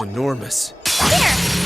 looks enormous. Here!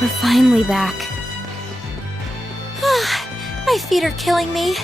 We're finally back. My feet are killing me.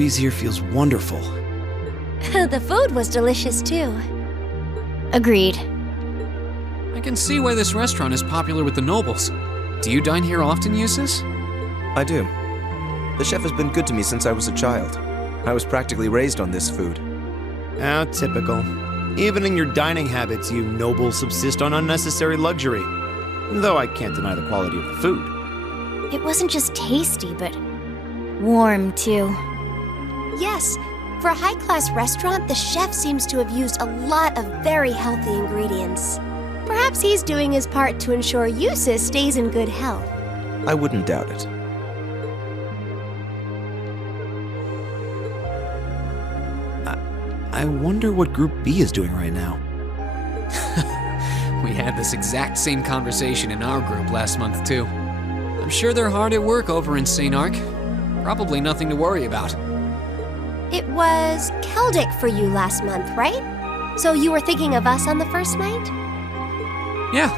breeze here feels wonderful. The food was delicious too. Agreed. I can see why this restaurant is popular with the nobles. Do you dine here often, Jusis? I do. The chef has been good to me since I was a child. I was practically raised on this food. How typical. Even in your dining habits, you nobles subsist on unnecessary luxury. Though I can't deny the quality of the food. It wasn't just tasty, but warm too. Yes, for a high-class restaurant, the chef seems to have used a lot of very healthy ingredients. Perhaps he's doing his part to ensure Jusis stays in good health. I wouldn't doubt it. I wonder what Group B is doing right now. We had this exact same conversation in our group last month, too. I'm sure they're hard at work over in St. Ark. Probably nothing to worry about. It was Celtic for you last month, right? So you were thinking of us on the first night? Yeah.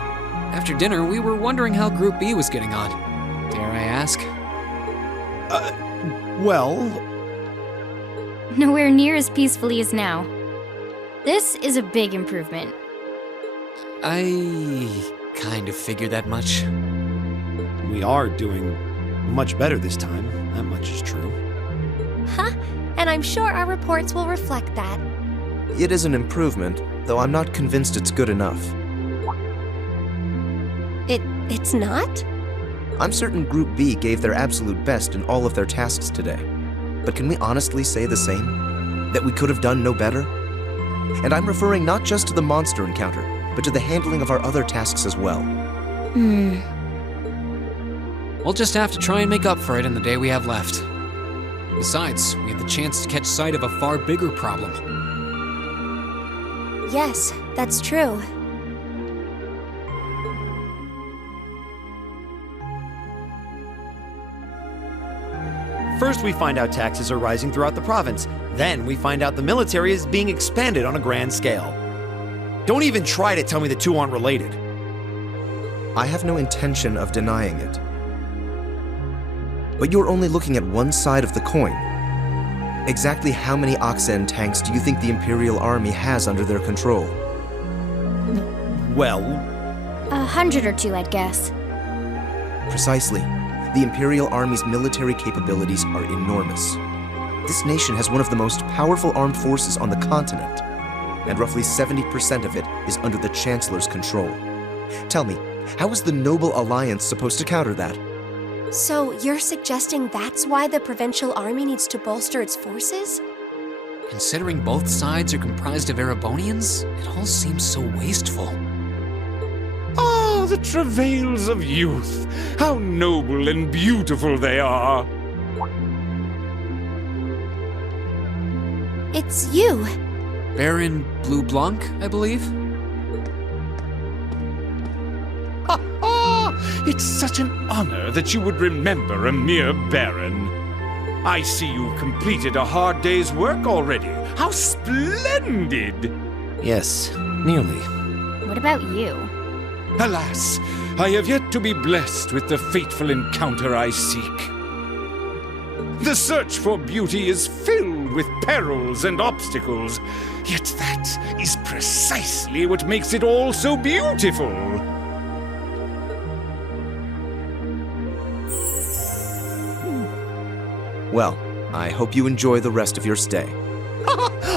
After dinner, we were wondering how Group B was getting on. Dare I ask? Well, Nowhere near as peacefully as now. This is a big improvement. I kind of figured that much. we are doing much better this time. That much is true. Huh? And I'm sure our reports will reflect that. It is an improvement, though I'm not convinced it's good enough. It's not? I'm certain Group B gave their absolute best in all of their tasks today. But can we honestly say the same? That we could have done no better? And I'm referring not just to the monster encounter, but to the handling of our other tasks as well. We'll just have to try and make up for it in the day we have left. Besides, we have the chance to catch sight of a far bigger problem. Yes, that's true. First, we find out taxes are rising throughout the province. Then, we find out the military is being expanded on a grand scale. Don't even try to tell me the two aren't related. I have no intention of denying it. But you're only looking at one side of the coin. Exactly how many Oxen tanks do you think the Imperial Army has under their control? Well, 100 or 2, I'd guess. Precisely. The Imperial Army's military capabilities are enormous. This nation has one of the most powerful armed forces on the continent, and roughly 70% of it is under the Chancellor's control. Tell me, how is the Noble Alliance supposed to counter that? So you're suggesting that's why the Provincial Army needs to bolster its forces? Considering both sides are comprised of Erebonians, it all seems so wasteful. Ah, the travails of youth! How noble and beautiful they are! It's you. Baron Blue Blanc, I believe? Ha ha! It's such an honor that you would remember a mere baron. I see you've completed a hard day's work already. How splendid! yes, nearly. What about you? Alas, I have yet to be blessed with the fateful encounter I seek. The search for beauty is filled with perils and obstacles, yet that is precisely what makes it all so beautiful. Well, I hope you enjoy the rest of your stay.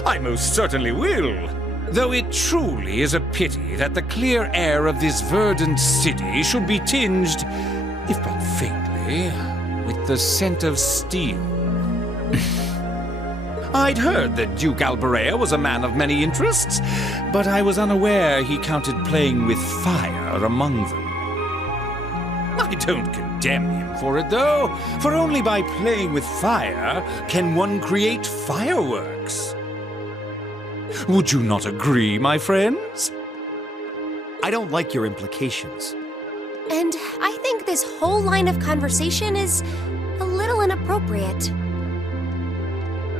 I most certainly will. Though it truly is a pity that the clear air of this verdant city should be tinged, if but faintly, with the scent of steel. I'd heard that Duke Albarea was a man of many interests, but I was unaware he counted playing with fire among them. I don't condemn him for it, though, for only by playing with fire can one create fireworks. Would you not agree, my friends? I don't like your implications. And I think this whole line of conversation is a little inappropriate.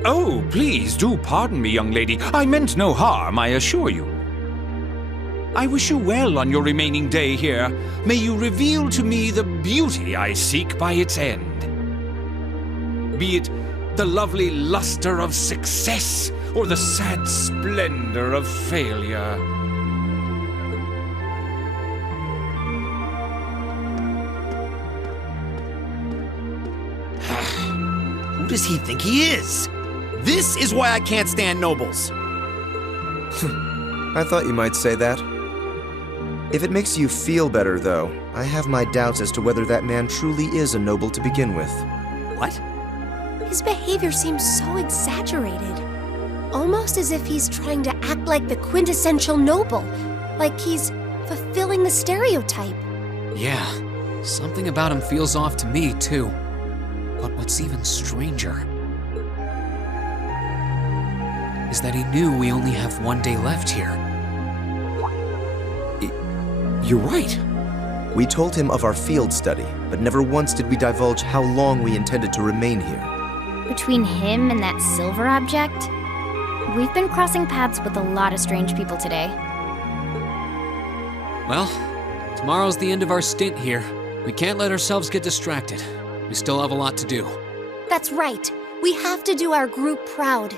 Oh, please do pardon me, young lady. I meant no harm, I assure you. I wish you well on your remaining day here. May you reveal to me the beauty I seek by its end. Be it The lovely luster of success, or the sad splendor of failure? Who does he think he is? This is why I can't stand nobles. I thought you might say that. If it makes you feel better, though, I have my doubts as to whether that man truly is a noble to begin with. What? His behavior seems so exaggerated. Almost as if he's trying to act like the quintessential noble. Like he's fulfilling the stereotype. Yeah, something about him feels off to me, too. But what's even stranger is that he knew we only have one day left here. You're right. We told him of our field study, but never once did we divulge how long we intended to remain here. Between him and that silver object, we've been crossing paths with a lot of strange people today. Well, tomorrow's the end of our stint here. We can't let ourselves get distracted. We still have a lot to do. That's right. We have to do our group proud.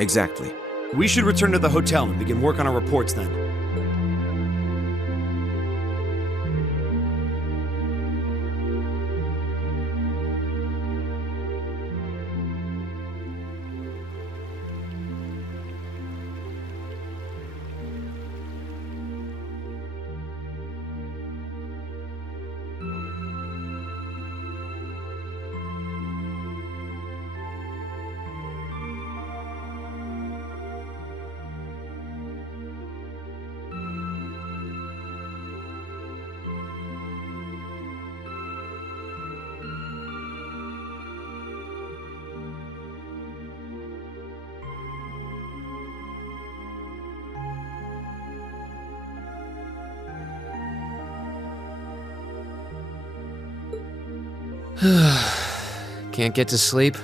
Exactly. We should return to the hotel and begin work on our reports then. Can't get to sleep?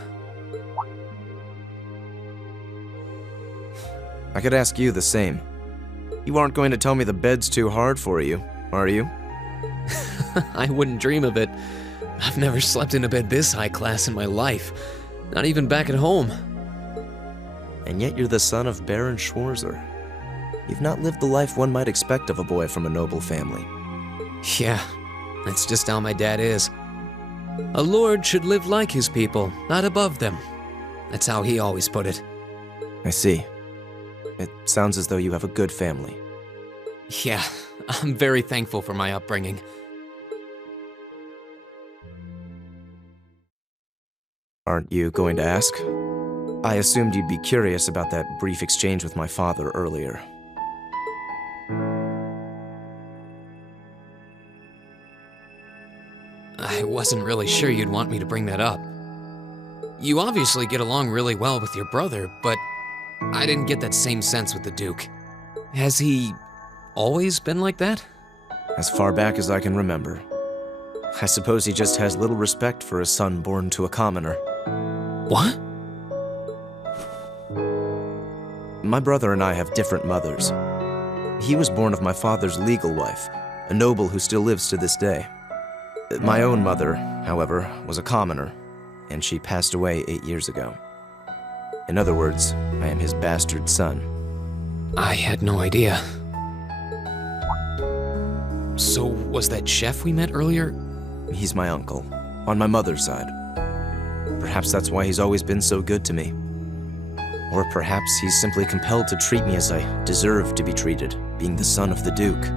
I could ask you the same. You aren't going to tell me the bed's too hard for you, are you? I wouldn't dream of it. I've never slept in a bed this high class in my life. Not even back at home. And yet you're the son of Baron Schwarzer. You've not lived the life one might expect of a boy from a noble family. Yeah, that's just how my dad is. A lord should live like his people, not above them. That's how he always put it. I see. It sounds as though you have a good family. Yeah, I'm very thankful for my upbringing. Aren't you going to ask? I assumed you'd be curious about that brief exchange with my father earlier. I wasn't really sure you'd want me to bring that up. You obviously get along really well with your brother, but I didn't get that same sense with the Duke. Has he always been like that? As far back as I can remember. I suppose he just has little respect for a son born to a commoner. What? My brother and I have different mothers. He was born of my father's legal wife, a noble who still lives to this day. My own mother, however, was a commoner, and she passed away 8 years ago. In other words, I am his bastard son. I had no idea. So, was that chef we met earlier? He's my uncle, on my mother's side. Perhaps that's why he's always been so good to me. Or perhaps he's simply compelled to treat me as I deserve to be treated, being the son of the Duke.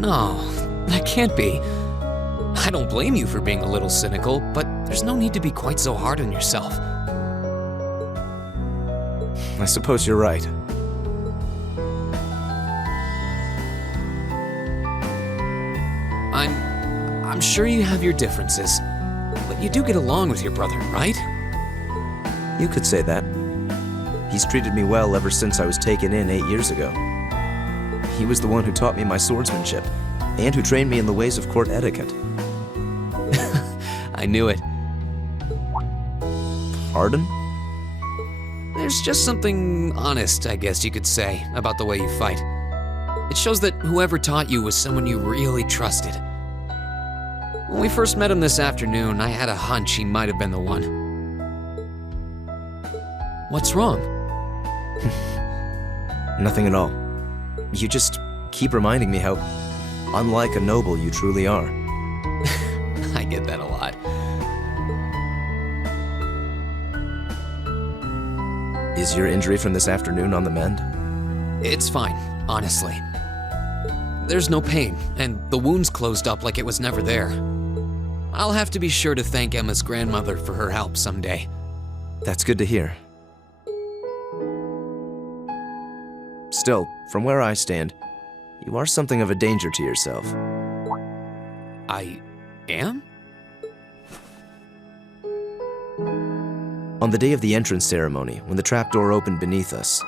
No, that can't be. I don't blame you for being a little cynical, but there's no need to be quite so hard on yourself. I suppose you're right. I'm sure you have your differences, but you do get along with your brother, right? You could say that. He's treated me well ever since I was taken in 8 years ago. He was the one who taught me my swordsmanship, and who trained me in the ways of court etiquette. I knew it. Pardon? There's just something honest, I guess you could say, about the way you fight. It shows that whoever taught you was someone you really trusted. When we first met him this afternoon, I had a hunch he might have been the one. What's wrong? Nothing at all. You just keep reminding me how unlike a noble you truly are. I get that a lot. Is your injury from this afternoon on the mend? It's fine, honestly. There's no pain, and the wound's closed up like it was never there. I'll have to be sure to thank Emma's grandmother for her help someday. That's good to hear. Still, from where I stand, you are something of a danger to yourself. I am? On the day of the entrance ceremony, when the trapdoor opened beneath us,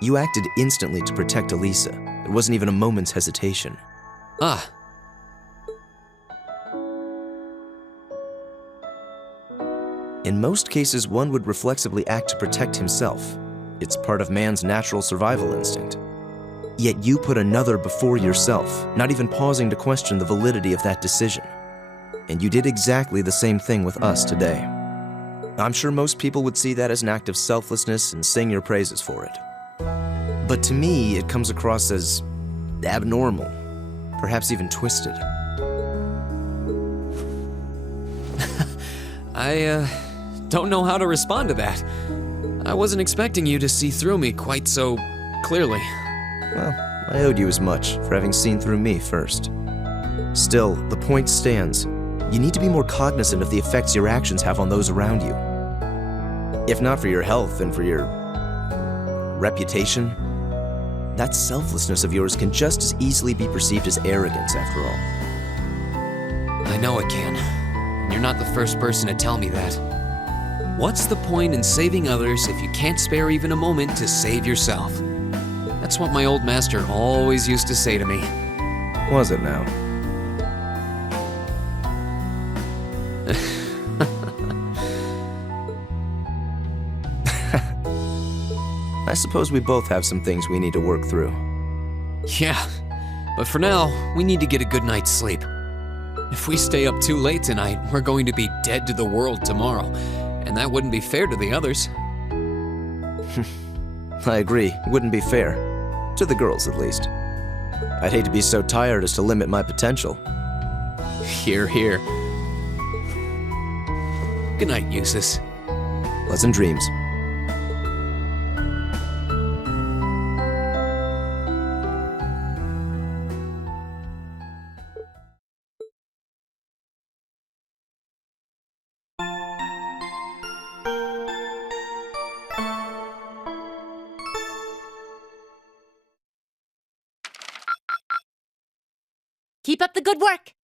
you acted instantly to protect Elisa. There wasn't even a moment's hesitation. Ah. In most cases, one would reflexively act to protect himself. It's part of man's natural survival instinct. Yet you put another before yourself, not even pausing to question the validity of that decision. And you did exactly the same thing with us today. I'm sure most people would see that as an act of selflessness and sing your praises for it. But to me, it comes across as abnormal, perhaps even twisted. I don't know how to respond to that. I wasn't expecting you to see through me quite so clearly. Well, I owed you as much for having seen through me first. Still, the point stands. You need to be more cognizant of the effects your actions have on those around you. If not for your health and for your reputation, that selflessness of yours can just as easily be perceived as arrogance, after all. I know it can. You're not the first person to tell me that. What's the point in saving others if you can't spare even a moment to save yourself? That's what my old master always used to say to me. Was it now? I suppose we both have some things we need to work through. Yeah, but for now, we need to get a good night's sleep. If we stay up too late tonight, we're going to be dead to the world tomorrow, and that wouldn't be fair to the others. I agree, it wouldn't be fair. To the girls, at least. I'd hate to be so tired as to limit my potential. Hear, hear. Good night, Jusis. Pleasant dreams. Keep up the good work.